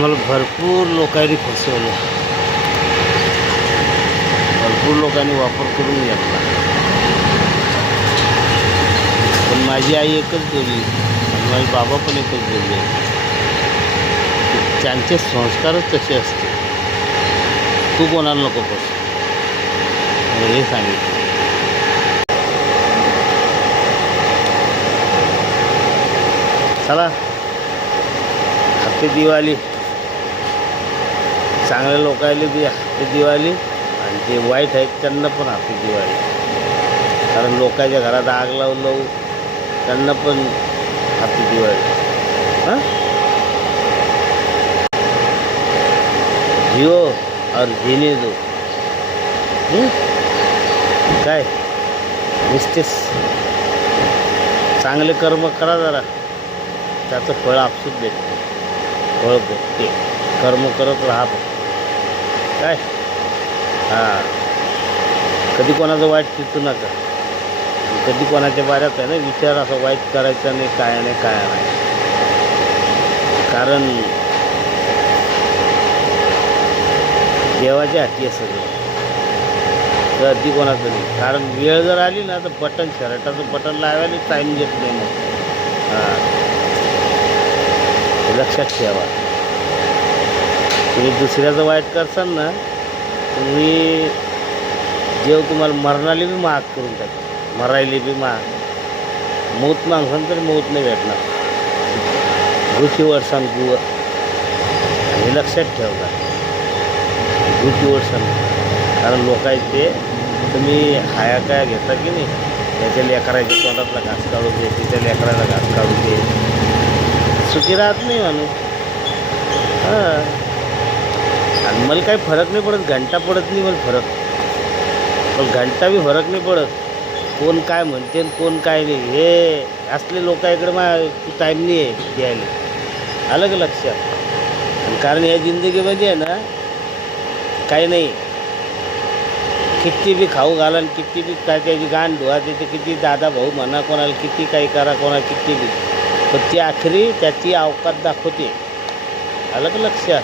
आम्हाला भरपूर लोकांनी फसवलं, भरपूर लोकांनी वापर करून घेतला. पण माझी आई एकच बोलली आणि माझे बाबा पण एकच बोलले, त्यांचे संस्कारच तसे असते, तू कोणाला नको फसू, हे सांगितलं. चला, हॅपी दिवाळी. चांगल्या लोकायला बी हॅपी दिवाळी आणि जे वाईट आहेत त्यांना पण हॅपी दिवाळी. कारण लोकांच्या घरात आग लावून त्यांना पण हॅपी दिवाळी. हां, जिओ और जीने दो. काय मिस्टेस, चांगले कर्म करा जरा, त्याचं फळ आपसूक भेटते, फळ भेटते. कर्म करत राहा काय. हां, कधी कोणाचं वाईट चिचू नका, कधी कोणाच्या बाऱ्यात आहे ना विचार असं वाईट करायचा नाही, काय नाही काय नाही. कारण देवाच्या हाती आहे सगळं, तर अगदी कोणाचं नाही. कारण वेळ जर आली ना तर बटन, शर्टाचं बटन लावायला टाईम घेत नाही मग. हां, लक्षात ठेवा. तुम्ही दुसऱ्याचं वाईट करसाल ना, तुम्ही देव तुम्हाला मरणाली बी महाग करून टाकेल, मरायली बी महाग. मौत मागसान तरी मौत नाही भेटणार, गुची वर्षान गुव, हे लक्षात ठेवा. गुची वर्षान, कारण लोकांचे तुम्ही हाया काय घेता की नाही, त्याच्या लेकराच्या तोंडातला घास काढून दे, तिच्या लेकराला घास काढून दे, सुखी राहत नाही माणूस. हां, आणि मला काही फरक नाही पडत, घंटा पडत नाही मला फरक, पण घंटा बी फरक नाही पडत कोण काय म्हणते कोण काय नाही. हे असले लोकांकडे टाईम नाही आहे द्यायला, आलं का लक्षात. आणि कारण या जिंदगीमध्ये आहे ना काही नाही, किती बी खाऊ घाला आणि किती बी काय त्याची गाण धुवा, त्याचे किती दादा भाऊ म्हणा, कोणाला किती काही करा, कोणाला किती बी, पण ती आखरी त्याची अवकात दाखवते, आलं का लक्षात.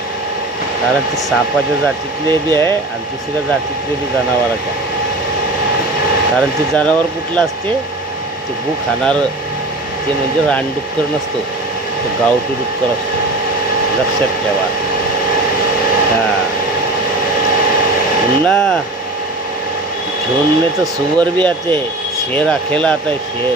कारण ती सापाच्या जातीतले बी आहे आणि दुसऱ्या जातीतले बी जनावराच्या. कारण ते जनावर कुठलं असते, ते भू खाणारं, ते म्हणजे रानडुक्कर नसतो, तो गावठी डुक्कर असतो, लक्षात ठेवा. हां, पुन्हा झुंड में तो सुअर भी आते, शेर अकेला आता है शेर.